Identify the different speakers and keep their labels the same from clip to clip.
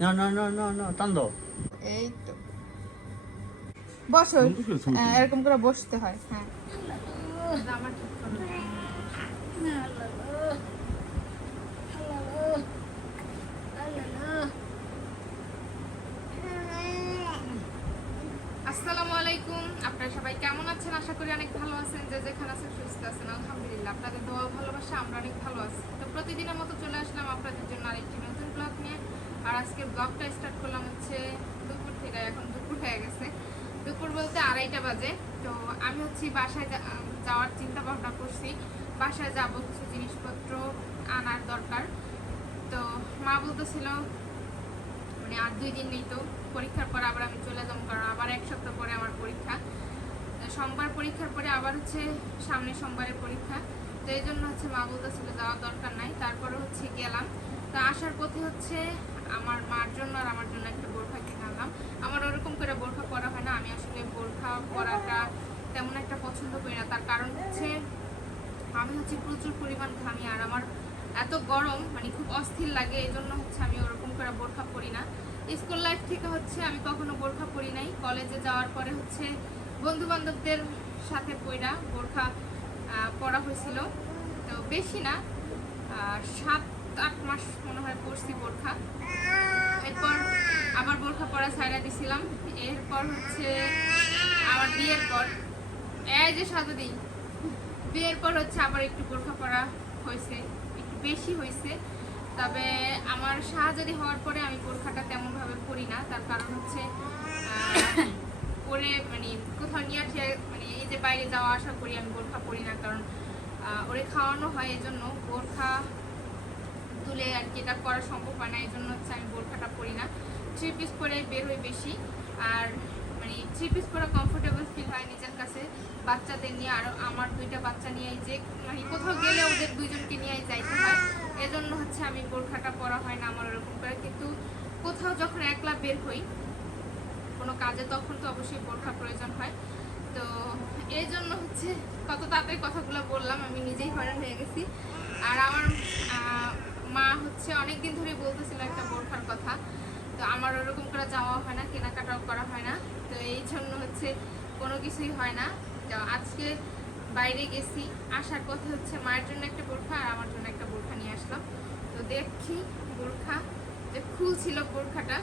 Speaker 1: না না না না না টান দাও
Speaker 2: এই তো বসো
Speaker 3: এরকম করে ছবি
Speaker 2: হ্যাঁ। এরকম করে বসতে হয় হ্যাঁ। আসসালামু আলাইকুম। আপনারা সবাই কেমন আছেন? আশা করি অনেক ভালো আছেন। যে যেখানে আছেন সুস্থ আছেন। আলহামদুলিল্লাহ আপনাদের দোয়া ভালোবাসা আমরা অনেক ভালো আছি। তো প্রতিদিনের মতো চলে আসলাম আপনাদের জন্য আরেকটি নতুন ব্লগ নিয়ে। আর আজকে ব্লগটা স্টার্ট করলাম হচ্ছে দুপুর থেকে, এখন দুপুর হয়ে গেছে। দুপুর বলতে আড়াইটা বাজে। তো আমি হচ্ছে বাসায় যাওয়ার চিন্তা ভাবনা করছি। বাসায় যাব কিছু জিনিসপত্র আনার দরকার। তো মা বলতেছিল মানে আর দুই দিন নেই তো, পরীক্ষার পর আবার আমি চলে যাব, কারণ আবার এক সপ্তাহ পরে আমার পরীক্ষা। সোমবার পরীক্ষার পরে আবার হচ্ছে সামনে সোমবারের পরীক্ষা। তো এই জন্য হচ্ছে মা বলতেছিল যাওয়ার দরকার নাই। তারপরে হচ্ছে গেলাম। তো আসার পথে হচ্ছে আমার মার জন্য আর আমার জন্য একটা বোরখা কিনে আনলাম। আমার ওরকম করে বোরখা পরা হয় না। আমি আসলে বোরখা পরাটা তেমন একটা পছন্দ করি না। তার কারণ হচ্ছে আমি হচ্ছে প্রচুর পরিমাণ ঘামি আর আমার এত গরম মানে খুব অস্থির লাগে। এই জন্য হচ্ছে আমি ওরকম করে বোরখা পরি না। স্কুল লাইফ থেকে হচ্ছে আমি কখনো বোরখা পরি নাই। কলেজে যাওয়ার পরে হচ্ছে বন্ধু বান্ধবদের সাথে পইরা বোরখা পরা হয়েছিল। তো বেশি না আহ, সাত আট মাস মনে হয় পরছি বোরখা। এরপর আবার বোরখা পরা ছাইড়া দিছিলাম। এরপর হচ্ছে আমার বিয়ের পর। এই যে সাদুদি বিয়ের পর হচ্ছে আবার একটু বোরখা পরা হয়েছে, একটু বেশি হয়েছে। তবে আমার শাহজাদি হওয়ার পরে আমি বোরখাটা তেমনভাবে পরি না। তার কারণ হচ্ছে পরে মানে কোথাও নিয়ে আসে মানে এই যে বাইরে যাওয়া আসা করি আমি বোরখা পরি না। কারণ ওরে খাওয়ানো হয় এই জন্য বোরখা তুলে আর কি এটা করা সম্ভব হয় না, এই জন্য হচ্ছে আমি বোরখাটা পরি না। থ্রি পিস পরে বের হই বেশি। আর মানে থ্রি পিস পরা কমফোর্টেবল ফিল হয় নিজের কাছে। বাচ্চাদের নিয়ে আর আমার দুইটা বাচ্চা নিয়ে যে মানে কোথাও গেলে ওদের দুইজনকে নিয়ে যাইতে হয়। এজন্য হচ্ছে আমি বোরখাটা পরা হয় না আমার ওরকম করে। কিন্তু কোথাও যখন একলা বের হই, কোনো কাজে, তখন তো অবশ্যই বোরখা প্রয়োজন হয়। তো এই জন্য হচ্ছে কত তাড়াতাড়ি কথাগুলো বললাম, আমি নিজেই হয়রান হয়ে গেছি। আর আমার মা হচ্ছে অনেক দিন ধরে বলতেছিল একটা বোরখার কথা। তো আমার ওরকম করে যাওয়া হয় না, কেনাকাটাও করা হয় না। তো এই জন্য হচ্ছে কোনো কিছুই হয় না। তো আজকে বাইরে গেছি, আসার পথে হচ্ছে মায়ের জন্য একটা বোরখা আর আমার জন্য একটা বোরখা নিয়ে আসলাম। তো দেখি বোরখা, যে খুলছিল বোরখাটা।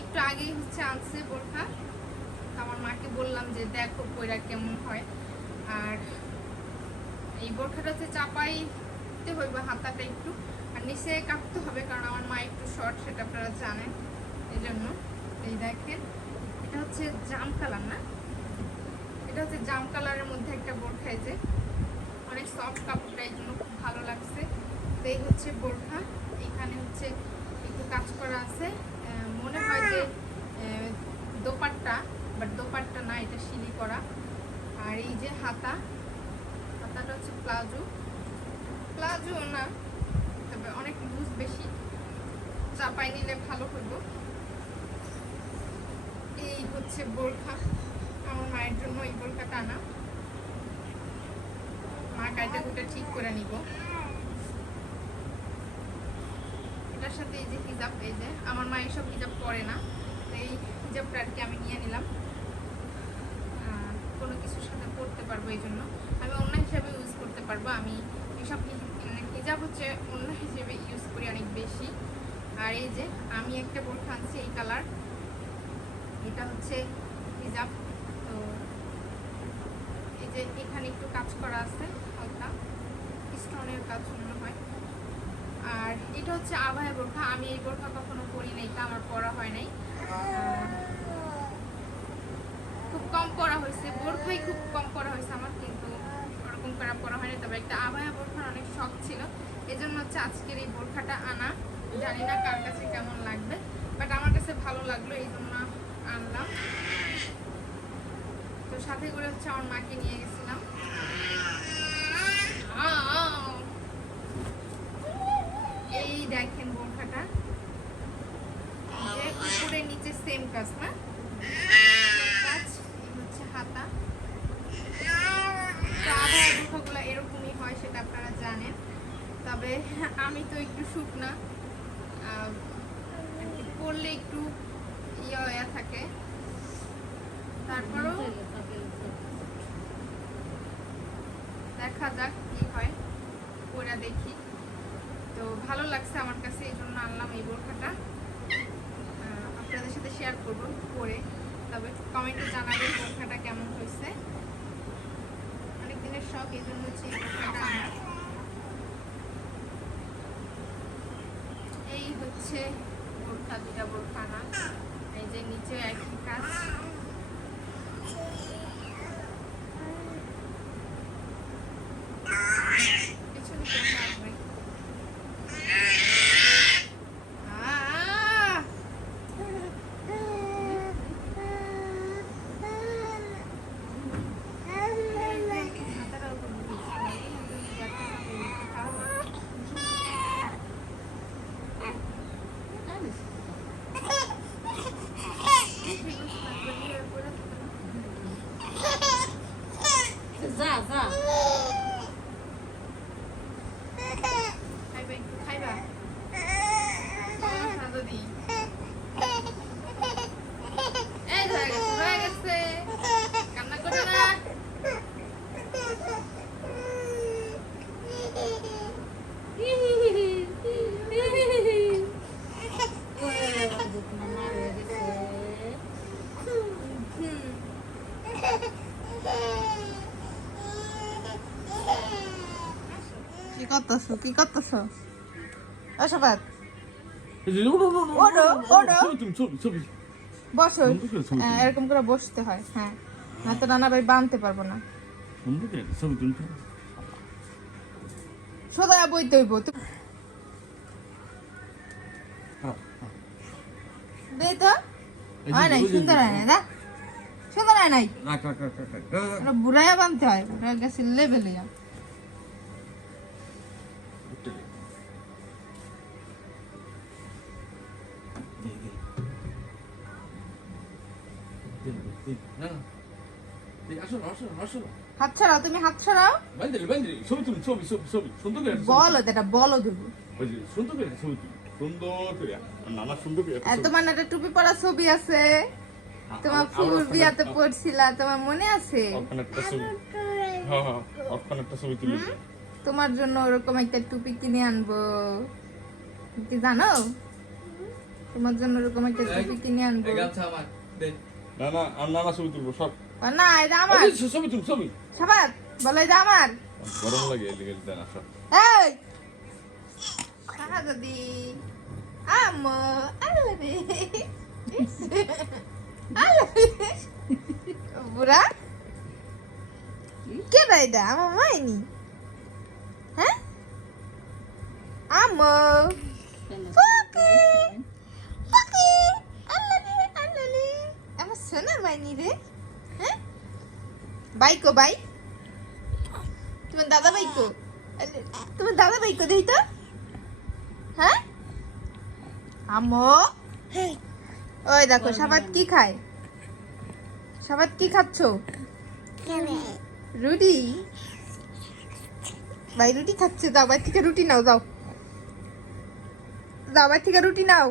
Speaker 2: একটু আগেই হচ্ছে আনছে বোরখা। আমার মাকে বললাম যে দেখো কইরা কেমন হয়। আর এই বোরখাটা হচ্ছে চাপাইতে হইবে হাতাটা একটু, আর নিচে কাটতে হবে কারণ আমার মা একটু শর্ট সেটা আপনারা জানেন। এই জন্য এই দেখেন, এটা হচ্ছে জাম কালার না? এটা হচ্ছে জাম কালারের মধ্যে একটা বোরখা যে। অনেক সফট কাপড়টা, এই জন্য খুব ভালো লাগছে। তো এই হচ্ছে বোরখা। এখানে হচ্ছে একটু কাজ করা আছে। মনে হয় যে দোপাট্টা বাট দোপাট্টা না, এটা শিলি করা। আর এই যে হাতা, হাতাটা হচ্ছে প্লাজো। প্লাজো না, তবে অনেক লুজ বেশি। চাপাই নিলে ভালো হইব। এই হচ্ছে বোরখা। আমার মায়ের জন্য এই বোরখাটা আনা মা কাইটা কুটে ঠিক করে নিব। এটার সাথে এই যে হিজাব, এই যে আমার মা এসব হিজাব পরে না এই হিজাবটা আর কি আমি নিয়ে নিলাম। কোনো কিছুর সাথে পরতে পারব এই জন্য। আমি অন্য হিসাবে পারব। আমি এসব মানে হিজাব হচ্ছে অন্য হিসেবে ইউজ করি অনেক বেশি। আর এই যে আমি একটা বোরখা আনছি এই কালার। এটা হচ্ছে হিজাব। তো এই যে এখানে একটু কাজ করা আছে, হালকা। স্টোনের কাজ মনে হয়। আর এটা হচ্ছে আভায়া বোরখা। আমি এই বোরখা কখনো পরি নাই তা আমার পরা হয় নাই। খুব কম পরা হয়েছে। বোরখাই খুব কম পরা হয়েছে আমার কিন্তু। ওরকম করা পরা হয়নি, তবে একটা আভায়া বোরখার অনেক শখ ছিল। এজন্য হচ্ছে আজকের এই বোরখাটা আনা। জানি না কার কাছে কেমন লাগবে বাট আমার কাছে ভালো লাগল, এই জন্য আনলাম। তো সাথে করে হচ্ছে আমার মাকে নিয়ে গেছিলাম! এই দেখেন বোরখাটা নিচে সেম কাজ না কাজ এই হচ্ছে হাতা তো আধা বোরখাগুলো এরকমই হয় সেটা আপনারা জানেন তবে আমি তো একটু শুকনা। পড়লে একটু ইয়ে থাকে। তারপরও দেখা যাক কি হয় পরে দেখি। তো ভালো লাগছে আমার কাছে, এই জন্য আনলাম এই বোরখাটা। আপনাদের সাথে শেয়ার করব পরে। তবে কমেন্টে জানাবেন বোরখাটা কেমন হয়েছে। অনেক দিনের শখ, এই জন্য হচ্ছে এই বোরখাটা আনা। এই হচ্ছে বোরখা দুটা বোরখা না? এই যে নিচে একই কাজ পেছনে কোনো কাজ নাই। আহ! মাথাটা উপর
Speaker 1: যা যা
Speaker 2: খাইবা একটু খাইবা সাদা দিই এই ধরে গেছে ধরে গেছে কান্না করে না কি করতেছো কি করতেছো
Speaker 3: ছবি
Speaker 2: বসো। হ্যাঁ। এরকম করে বসতে হয় হ্যাঁ। না তো রান্না ভাই বানতে পারব না। সোজা বইতে হইব।
Speaker 3: হ্যাঁ,
Speaker 2: দে তো। হয় নাই সুন্দর হয় দা সুন্দর হয় নাই। বুড়াইয়া বানতে হয় গেছে লেভেলে
Speaker 3: না, না। আসো আসো আসো
Speaker 2: হাত ছাড়াও তুমি হাত ছাড়াও
Speaker 3: বাইন্দে রে, ছবি তুলুন, ছবি, ছবি, ছবি। সুন্দর করে
Speaker 2: বলো এটা বলো দেবো
Speaker 3: তুলুন। ওই যে, সুন্দর করে ছবি সুন্দর করে। নানা সুন্দর করে একটা
Speaker 2: আর
Speaker 3: ছবি।
Speaker 2: তোমার একটা টুপি পরা ছবি আছে তোমার ফুল বিয়াতে পড়ছিলা তোমার মনে আছে।
Speaker 3: হ্যাঁ, হ্যাঁ।
Speaker 2: তোমার জন্য ওরকম একটা টুপি কিনে আনব কি জানো তোমার জন্য ওরকম একটা টুপি কিনে আনব
Speaker 3: না, না, আর নানা ছবি তুলবো, সব।
Speaker 2: না এটা আমার।
Speaker 3: ছবি তুল, ছবি।
Speaker 2: সবাত বলো এটা আমার।
Speaker 3: গরম লাগে এদিকে
Speaker 2: এই! কাহা দাদি রে বুড়া? কে এটা? আমার মাইনি। বাইকো বাই। তোমার দাদা বাইকো? তোমার দাদা বাইকো দেই তো। হ্যাঁ? আম্মু? ওই দেখো সাবাত কি খায়? সাবাত কি খাচ্ছ? রুটি? ভাই রুটি খাচ্ছে দাও বাইর থেকে রুটি নাও যাও। যাও বাইর থেকে রুটি নাও।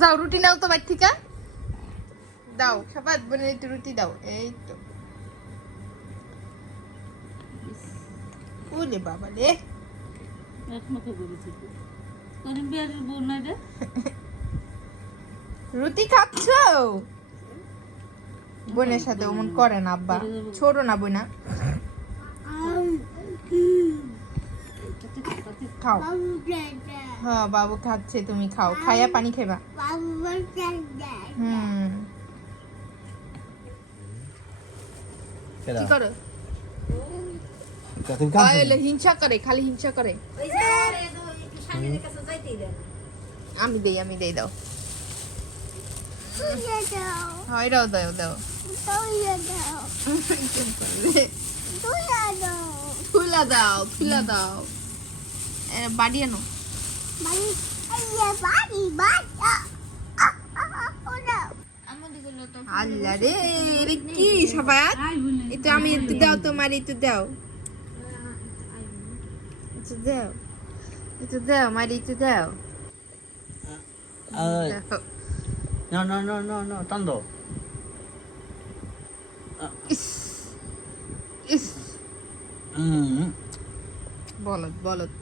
Speaker 2: যাও রুটি নাও তো বাইর থেকে। দাও বোনের একটু রুটি দাও এই তো। ওলে বাবা রে? রুটি খাচ্ছ? বোনের সাথে অমন করে না আব্বা। ছোট না বোনা। খাও। হ্যাঁ বাবু খাচ্ছে তুমি খাও। খাইয়া পানি খেবা। হুম। কি করো আইলে হিংসা করে খালি হিংসা করে আমি দেই আমি দেই দাও হ্যাঁ এটাও দাও দাও ফুলা দাও ফুলা দাও বাড়ি আনো আল্লাহ রে কি সবাই এটা আমি একটু দাও তোমার একটু দাও। একটু দাও একটু দাও মারি একটু দাও।
Speaker 4: আয়।
Speaker 2: দেখো।
Speaker 4: No, no, no, no, no, টান দাও।
Speaker 2: ইস
Speaker 4: হুম
Speaker 2: বলদ বলদ।